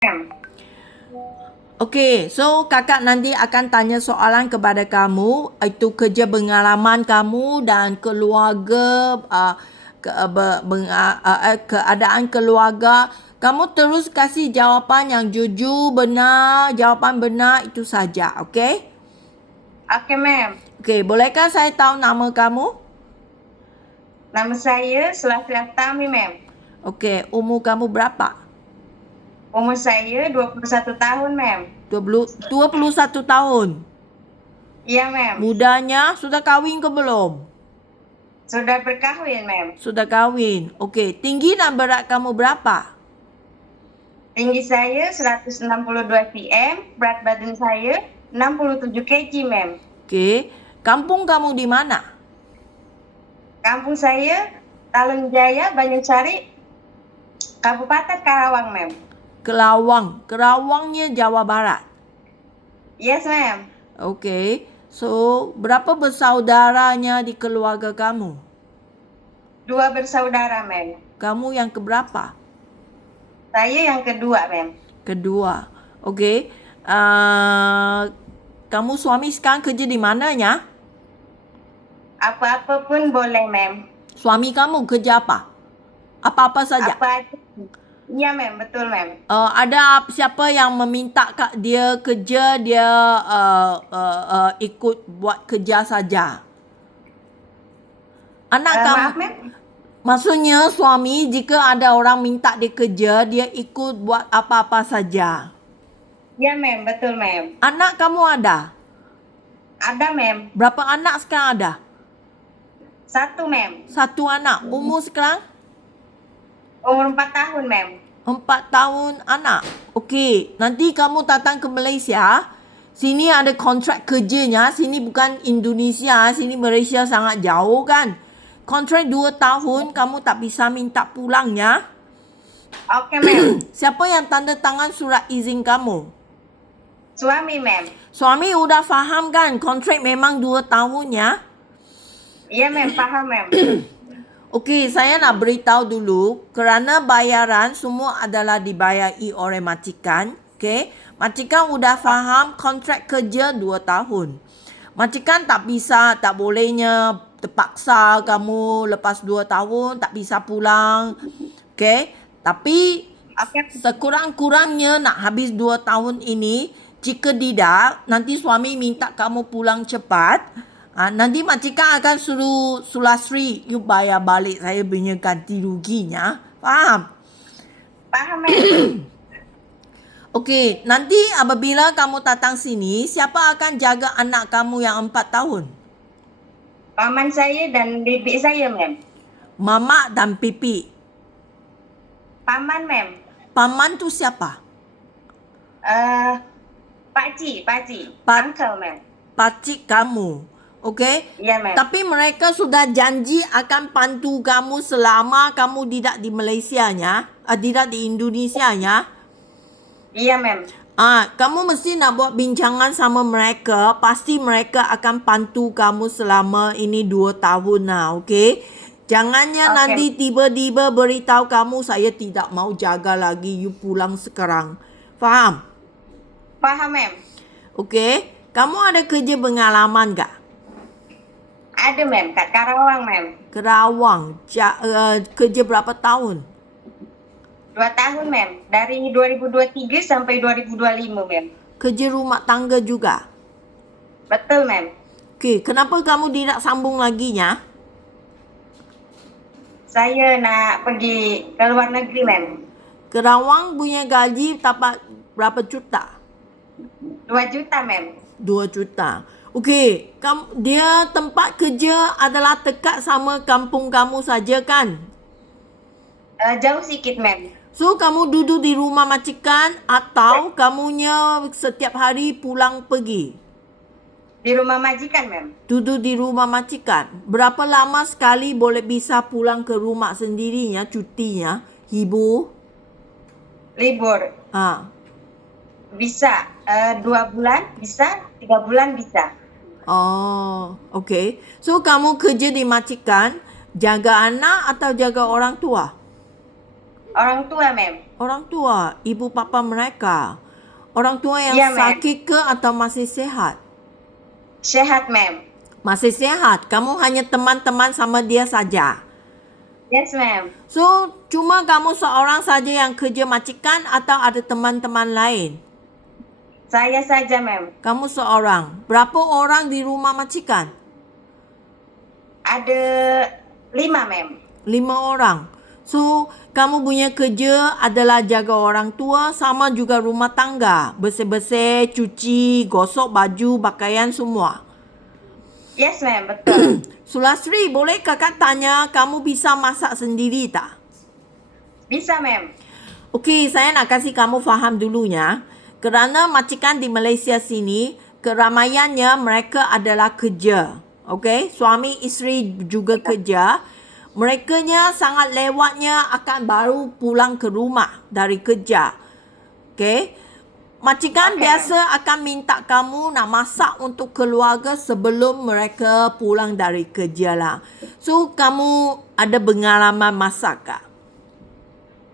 ma'am. Okey, so kakak nanti akan tanya soalan kepada kamu, itu kerja pengalaman kamu dan keluarga, keadaan keluarga. Kamu terus kasih jawapan yang jujur, benar, jawapan benar itu saja, okey? Oke, ma'am. Okey, bolehkah saya tahu nama kamu? Nama saya Selasi Astami, ma'am. Okey, umur kamu berapa? Umur saya 21 tahun, ma'am. 21 tahun. Iya, ma'am. Mudanya sudah kahwin ke belum? Sudah berkahwin, ma'am. Sudah kahwin. Okey, tinggi dan berat kamu berapa? Tinggi saya 162 cm, berat badan saya 67 kg, ma'am. Okey, kampung kamu di mana? Kampung saya Talun Jaya, Banyucari, Kabupaten Karawang, ma'am. Kerawang. Kerawangnya Jawa Barat. Yes, ma'am. Okey. So, berapa bersaudaranya di keluarga kamu? 2 bersaudara, ma'am. Kamu yang keberapa? Saya yang kedua, ma'am. Kedua. Okey. Kamu suami sekarang kerja di mananya? Apa-apa pun boleh, ma'am. Suami kamu kerja apa? Apa-apa saja? Apa aja. Iya, ma'am. Betul, ma'am. Ada siapa yang meminta kat dia kerja, dia ikut buat kerja saja? Anak kamu, Maaf, ma'am. maksudnya suami jika ada orang minta dia kerja, dia ikut buat apa-apa saja. Iya, ma'am. Betul, ma'am. Anak kamu ada? Ada, ma'am. Berapa anak sekarang ada? 1, ma'am. 1 anak. Umur sekarang? Umur 4 tahun, ma'am. 4 tahun anak. Okey, nanti kamu datang ke Malaysia. Sini ada kontrak kerjanya. Sini bukan Indonesia. Sini Malaysia sangat jauh kan. Kontrak 2 tahun, kamu tak bisa minta pulangnya. Oke, ma'am. Siapa yang tanda tangan surat izin kamu? Suami, ma'am. Suami udah faham kan kontrak memang 2 tahun ya? Iya, ma'am. Paham, ma'am. Okey, saya nak beritahu dulu kerana bayaran semua adalah dibayari oleh majikan. Okey, majikan udah faham kontrak kerja 2 tahun. Majikan tak bisa, tak bolehnya terpaksa kamu lepas 2 tahun tak bisa pulang. Okey, tapi Oke. sekurang-kurangnya nak habis 2 tahun ini. Jika tidak, nanti suami minta kamu pulang cepat. Nanti majikan akan suruh Sulasri, you bayar balik saya punya ganti ruginya. Faham? Paham, ma'am. Okey, nanti apabila kamu datang sini, siapa akan jaga anak kamu yang 4 tahun? Paman saya dan bibi saya, ma'am. Mama dan pipi. Paman, ma'am. Paman tu siapa? Pakcik. Pak- Uncle, ma'am. Pakcik kamu. Okey? Iya, ma'am. Tapi mereka sudah janji akan bantu kamu selama kamu tidak di Malaysianya, tidak di Indonesianya. Iya, ma'am. Kamu mesti nak buat bincangan sama mereka. Pasti mereka akan bantu kamu selama ini 2 tahun lah, okey? Jangannya Okey. nanti tiba-tiba beritahu kamu saya tidak mau jaga lagi, you pulang sekarang. Faham? Paham, ma'am. Okey? Kamu ada kerja pengalaman tak? Ada, ma'am. Kat Karawang, ma'am. Kerawang. Kerja berapa tahun? 2 tahun, ma'am. Dari 2023 sampai 2025, ma'am. Kerja rumah tangga juga? Betul, ma'am. Okey, kenapa kamu tidak sambung lagi ya? Saya nak pergi ke luar negeri, ma'am. Kerawang punya gaji dapat berapa juta? 2 juta, ma'am. 2 juta. Okey, dia tempat kerja adalah dekat sama kampung kamu saja kan? Jauh sikit, ma'am. So, kamu duduk di rumah majikan atau kamunya setiap hari pulang pergi? Di rumah majikan, ma'am. Duduk di rumah majikan. Berapa lama sekali boleh bisa pulang ke rumah sendirinya, cutinya, hibur? Libur. Bisa 2 bulan, bisa 3 bulan, bisa. Oh, okey. So, kamu kerja di majikan, jaga anak atau jaga orang tua? Orang tua, ma'am. Orang tua, ibu bapa mereka. Orang tua yang Iya, ma'am. sakit ke atau masih sehat? Sehat, ma'am. Masih sehat. Kamu hanya teman-teman sama dia saja. Yes, ma'am. So, cuma kamu seorang saja yang kerja majikan atau ada teman-teman lain? Saya saja, ma'am. Kamu seorang. Berapa orang di rumah majikan? Ada 5, ma'am. 5 orang. So, kamu punya kerja adalah jaga orang tua sama juga rumah tangga. Bersih-bersih, cuci, gosok baju, pakaian semua. Yes, ma'am. Betul. Sulasri, boleh kakak tanya kamu bisa masak sendiri tak? Bisa, ma'am. Okey, saya nak kasih kamu faham dulunya. Kerana majikan di Malaysia sini, keramaiannya mereka adalah kerja. Okey, suami isteri juga kerja. Merekanya sangat lewatnya akan baru pulang ke rumah dari kerja. Okey. Majikan Okey, biasa akan minta kamu nak masak untuk keluarga sebelum mereka pulang dari kerja lah. So, kamu ada pengalaman masak tak?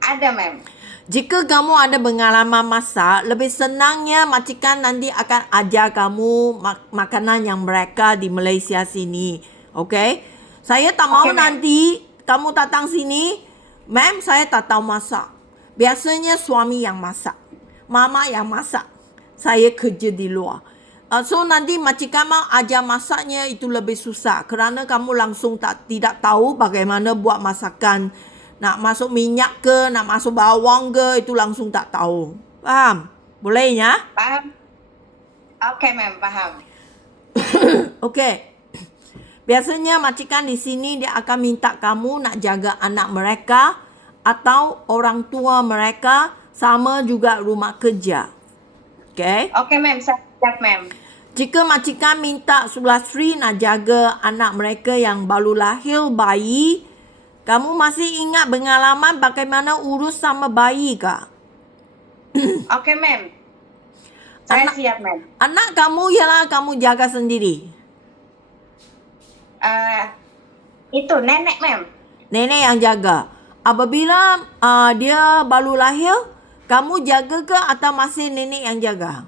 Ada, ma'am. Jika kamu ada pengalaman masak, lebih senangnya majikan nanti akan ajar kamu makanan yang mereka di Malaysia sini. Okey? Saya tak mahu Okey, ma'am. nanti kamu datang sini, ma'am saya tak tahu masak. Biasanya suami yang masak. Mama yang masak. Saya kerja di luar. So nanti majikan mau ajar masaknya itu lebih susah kerana kamu langsung tidak tahu bagaimana buat masakan. Nak masuk minyak ke, nak masuk bawang ke, itu langsung tak tahu. Faham? Boleh ya? Paham? Okey, ma'am. Paham. Okey. Biasanya majikan di sini dia akan minta kamu nak jaga anak mereka atau orang tua mereka sama juga rumah kerja. Okey? Okey, ma'am. Saya siap, ma'am. Jika majikan minta Sulasri nak jaga anak mereka yang baru lahir bayi, kamu masih ingat pengalaman bagaimana urus sama bayi kah? Okey, ma'am. Saya Anak- siap, ma'am. Anak kamu ialah kamu jaga sendiri. Itu nenek, ma'am. Nenek yang jaga. Apabila dia baru lahir, kamu jaga ke atau masih nenek yang jaga?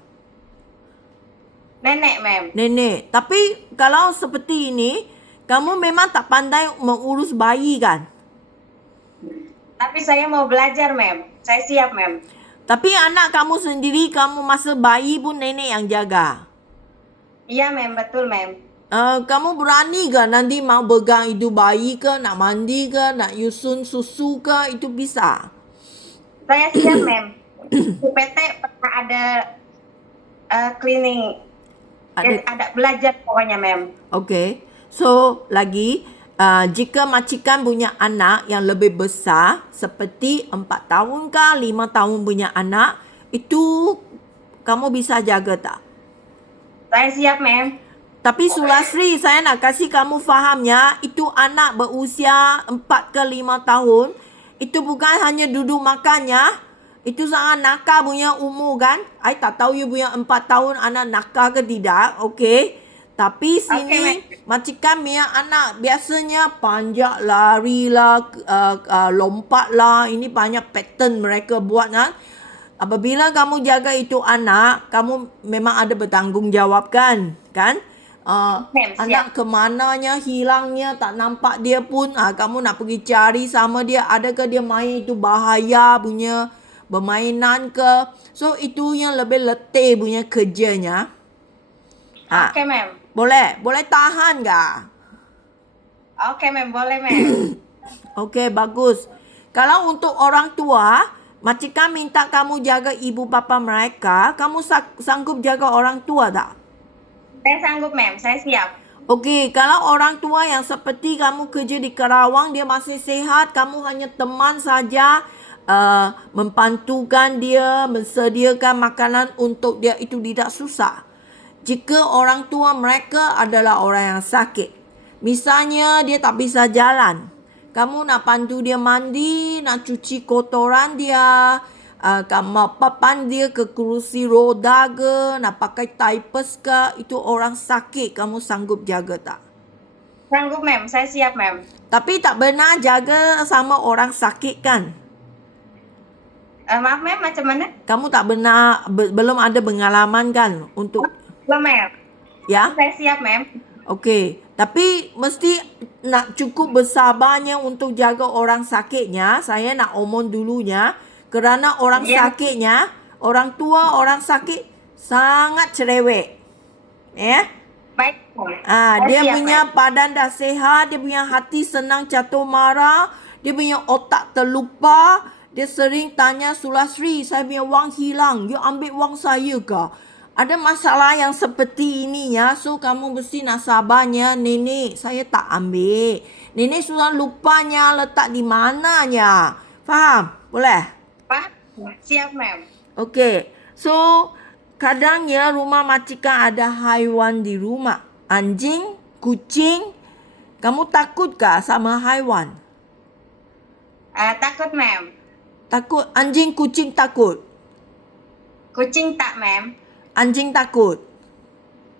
Nenek, ma'am. Nenek. Tapi kalau seperti ini, kamu memang tak pandai mengurus bayi kan? Tapi saya mau belajar, ma'am. Saya siap, ma'am. Tapi anak kamu sendiri, kamu masa bayi pun nenek yang jaga. Iya, ma'am. Betul, ma'am. Kamu berani ke nanti mau pegang itu bayi ke, nak mandi ke, nak yusun susu ke, itu bisa? Saya siap, ma'am. Di PT pernah ada cleaning. Ada belajar pokoknya, ma'am. Okey. So, lagi, jika majikan punya anak yang lebih besar, seperti 4 tahun ke 5 tahun punya anak, itu kamu bisa jaga tak? Saya siap, ma'am. Tapi Sulasri, saya nak kasih kamu faham ya, itu anak berusia 4 ke 5 tahun, itu bukan hanya duduk makan ya. Itu sangat nakal punya umur kan. I tak tahu you punya 4 tahun anak nakal ke tidak, okey. Tapi sini majikan punya anak biasanya panjat, lari lah, lompat lah. Ini banyak pattern mereka buat kan. Apabila kamu jaga itu anak, kamu memang ada bertanggungjawab kan? Anak ke mananya, hilangnya, tak nampak dia pun. Kamu nak pergi cari sama dia. Adakah dia main itu bahaya punya permainan ke. So, itu yang lebih letih punya kerjanya. Okey, ma'am. Boleh? Boleh tahan tak? Okey, ma'am. Boleh, ma'am. Okey, bagus. Kalau untuk orang tua, majikan minta kamu jaga ibu bapa mereka, kamu sanggup jaga orang tua tak? Saya sanggup, ma'am. Saya siap. Okey, kalau orang tua yang seperti kamu kerja di Kerawang, dia masih sehat, kamu hanya teman saja, membantukan dia, mensediakan makanan untuk dia, itu tidak susah. Jika orang tua mereka adalah orang yang sakit, misalnya dia tak bisa jalan, kamu nak bantu dia mandi, nak cuci kotoran dia, kamu papan dia ke kerusi roda ke, nak pakai diapers ke, itu orang sakit, kamu sanggup jaga tak? Sanggup, ma'am. Saya siap, ma'am. Tapi tak pernah jaga sama orang sakit kan? Maaf ma'am, macam mana? Kamu tak pernah, belum ada pengalaman kan untuk, Belum ma'am. ya? Saya siap ma'am. Okey, tapi mesti nak cukup bersabarnya untuk jaga orang sakitnya. Saya nak omong dulunya, kerana orang Ya. sakitnya, orang tua orang sakit sangat cerewet. Ya? Baik ma'am. Saya Dia siap punya ma'am. badan dah sihat, dia punya hati senang jatuh marah, dia punya otak terlupa, dia sering tanya Sulasri, saya punya wang hilang, you ambil wang saya ke? Ada masalah yang seperti ini ya, so kamu mesti nak sabarnya, nenek saya tak ambil. Nenek sudah lupanya letak di mananya. Faham? Boleh? Pak, siap ma'am. Okey. So, kadangnya rumah majikan ada haiwan di rumah. Anjing, kucing. Kamu takut kah sama haiwan? Takut ma'am. Takut anjing, kucing takut. Kucing tak ma'am. Anjing takut.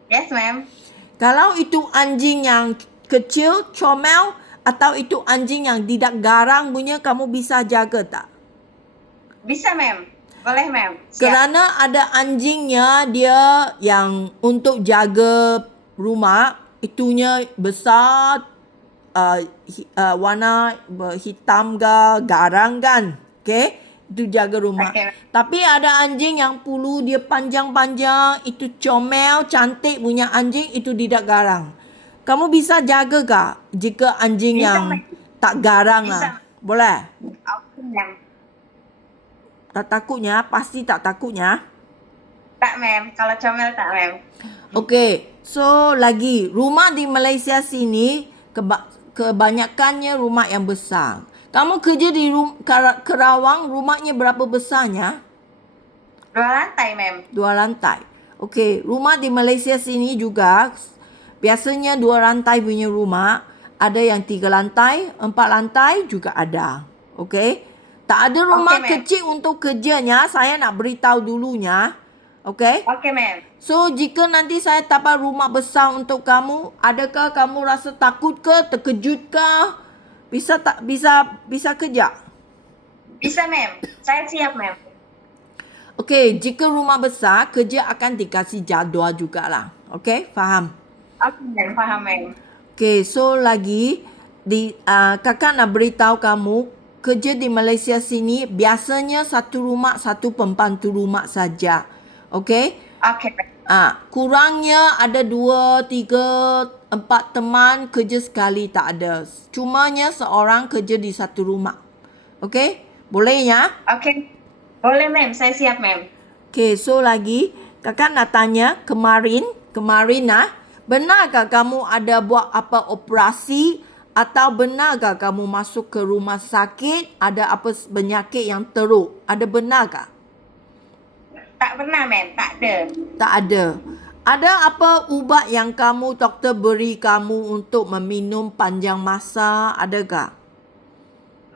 Yes ma'am. Kalau itu anjing yang kecil, comel, atau itu anjing yang tidak garang punya, kamu bisa jaga tak? Bisa ma'am. Boleh ma'am. Siap. Kerana ada anjingnya, dia yang untuk jaga rumah, itunya besar, warna hitam ke garang kan. Okay? Itu jaga rumah. Okay. Tapi ada anjing yang bulu dia panjang-panjang, itu comel, cantik punya anjing, itu tidak garang. Kamu bisa jaga kah jika anjing Bisa, yang ma'am. tak garang Bisa. lah? Boleh? Okay ma'am. Tak takutnya? Pasti tak takutnya? Tak ma'am. Kalau comel tak ma'am. Okey, so lagi rumah di Malaysia sini kebanyakannya rumah yang besar. Kamu kerja di Kerawang, rumahnya berapa besarnya? 2 lantai ma'am. 2 lantai. Okey, rumah di Malaysia sini juga biasanya 2 lantai punya rumah. Ada yang 3 lantai, 4 lantai juga ada. Okey? Tak ada rumah Okey, ma'am. kecil untuk kerjanya, saya nak beritahu dulunya. Okey? Okay ma'am. So, jika nanti saya dapat rumah besar untuk kamu, adakah kamu rasa takut ke, terkejut ke? Bisa kerja? Bisa ma'am. Saya siap ma'am. Okey, jika rumah besar, kerja akan dikasih jadual jugalah. Okey, faham? Okay ma'am. Faham ma'am. Okey, so lagi kakak nak beritahu kamu, kerja di Malaysia sini biasanya satu rumah satu pembantu rumah saja. Okey? Okay ma'am. Kurangnya ada 2, 3, 4 teman kerja sekali tak ada. Cumanya seorang kerja di satu rumah. Okey? Boleh ya? Okay. Boleh ma'am. Saya siap ma'am. Okey, so lagi kakak nak tanya kemarin benarkah kamu ada buat apa operasi atau benarkah kamu masuk ke rumah sakit ada apa penyakit yang teruk? Ada benarkah? Tak pernah ma'am. Tak ada. Tak ada. Ada apa ubat yang doktor beri kamu untuk meminum panjang masa? Adakah?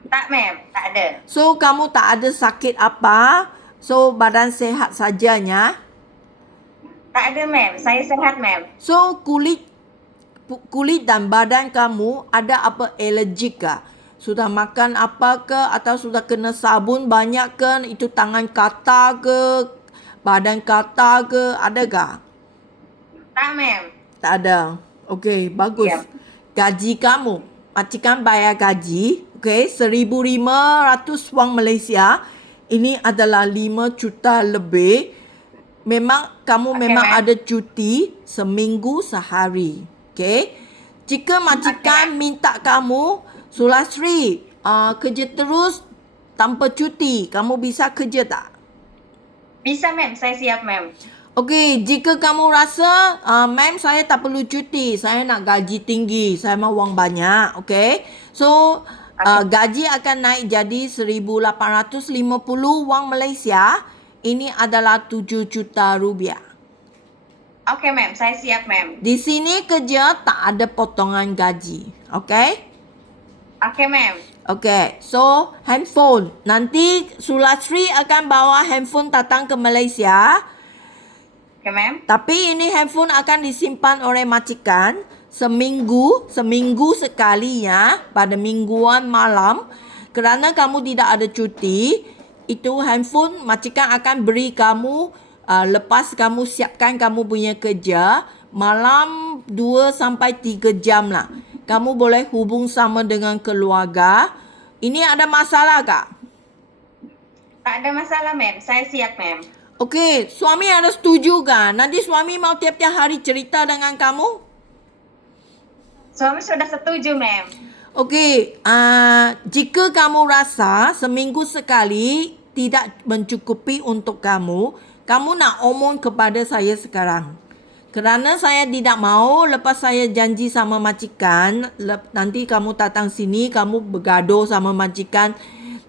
Tak ma'am. Tak ada. So, kamu tak ada sakit apa? So, badan sehat sajanya? Tak ada ma'am. Saya sehat ma'am. So, kulit dan badan kamu ada apa alergik kah? Sudah makan apa ke? Atau sudah kena sabun banyak ke? Itu tangan kata ke? Badan kata ke? Adakah? Tak ma'am. Tak ada. Okey, bagus. Ya. Gaji kamu, majikan bayar gaji, okey, 1,500 wang Malaysia. Ini adalah 5 juta lebih. Kamu Okey, memang ma'am. ada cuti seminggu sehari. Okey. Jika majikan minta kamu, Sulasri, kerja terus tanpa cuti, kamu bisa kerja tak? Bisa ma'am. Saya siap ma'am. Okey, jika kamu rasa, ma'am saya tak perlu cuti, saya nak gaji tinggi, saya mahu wang banyak, okey? So, gaji akan naik jadi 1,850 wang Malaysia. Ini adalah 7 juta rupiah. Okey ma'am. Saya siap ma'am. Di sini kerja tak ada potongan gaji, okey? Okey ma'am. Okey, so handphone. Nanti Sulasri akan bawa handphone datang ke Malaysia. Okey ma'am. Tapi ini handphone akan disimpan oleh majikan seminggu sekali ya, pada mingguan malam. Kerana kamu tidak ada cuti, itu handphone majikan akan beri kamu lepas kamu siapkan kamu punya kerja malam 2 sampai 3 jam lah. Kamu boleh hubung sama dengan keluarga. Ini ada masalah kak? Tak ada masalah, ma'am. Saya siap, ma'am. Okey, suami ada setuju kan? Nanti suami mau tiap-tiap hari cerita dengan kamu? Suami sudah setuju, ma'am. Okey, jika kamu rasa seminggu sekali tidak mencukupi untuk kamu, kamu nak omong kepada saya sekarang. Kerana saya tidak mau lepas saya janji sama majikan, nanti kamu datang sini, kamu bergaduh sama majikan,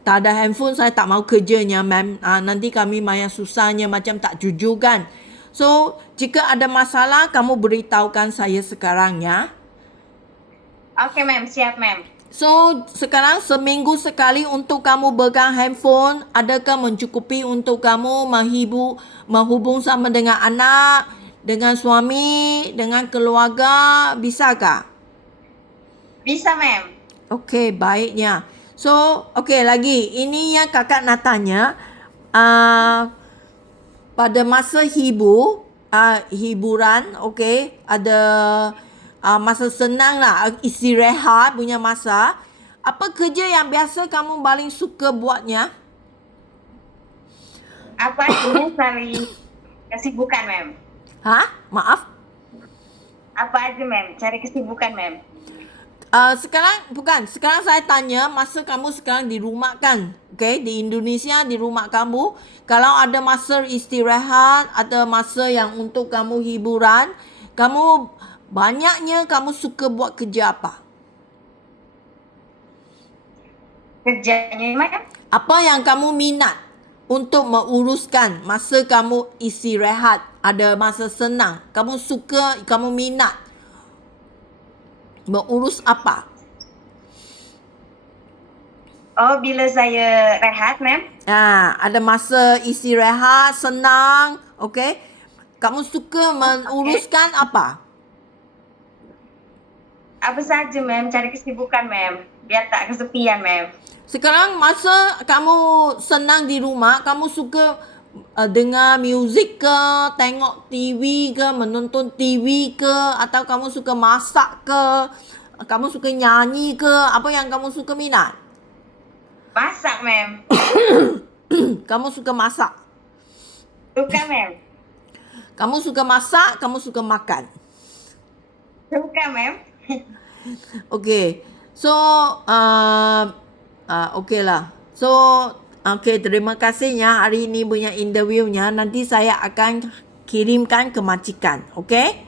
tak ada handphone, saya tak mau kerjanya, ma'am. Nanti kami banyak susahnya, macam tak jujur kan. So, jika ada masalah, kamu beritahukan saya sekarang ya. Okey, ma'am. Siap, ma'am. So, sekarang seminggu sekali untuk kamu pegang handphone, adakah mencukupi untuk kamu menghubung sama dengan anak, dengan suami, dengan keluarga, bisakah? Bisa, ma'am. Okey, baiknya. So, okey lagi. Ini yang kakak nak tanya. Pada masa hiburan, okey, ada masa senang lah, istirahat punya masa. Apa kerja yang biasa kamu paling suka buatnya? Apa aja cari kesibukan, ma'am. Ha? Maaf? Apa aja, ma'am. Cari kesibukan, ma'am. Sekarang saya tanya masa kamu sekarang di rumah kan? Okay, di Indonesia di rumah kamu. Kalau ada masa istirahat, ada masa yang untuk kamu hiburan, kamu banyaknya kamu suka buat kerja apa? Kerjanya, ma'am. Apa yang kamu minat untuk menguruskan masa kamu istirahat, ada masa senang, kamu suka, kamu minat mengurus apa? Oh, bila saya rehat, ma'am. Ada masa istirahat, senang, okey? Kamu suka menguruskan apa? Apa saja, ma'am. Cari kesibukan, ma'am. Biar tak kesepian, ma'am. Sekarang masa kamu senang di rumah, kamu suka dengar muzik ke, tengok TV ke, menonton TV ke, atau kamu suka masak ke, kamu suka nyanyi ke, apa yang kamu suka minat? Masak, ma'am. Kamu suka masak. Suka, ma'am. Kamu suka masak, kamu suka makan. Suka, ma'am. Okey. So, okey lah. So, okey, terima kasih ya hari ini punya interviewnya. Nanti saya akan kirimkan ke majikan. Okey?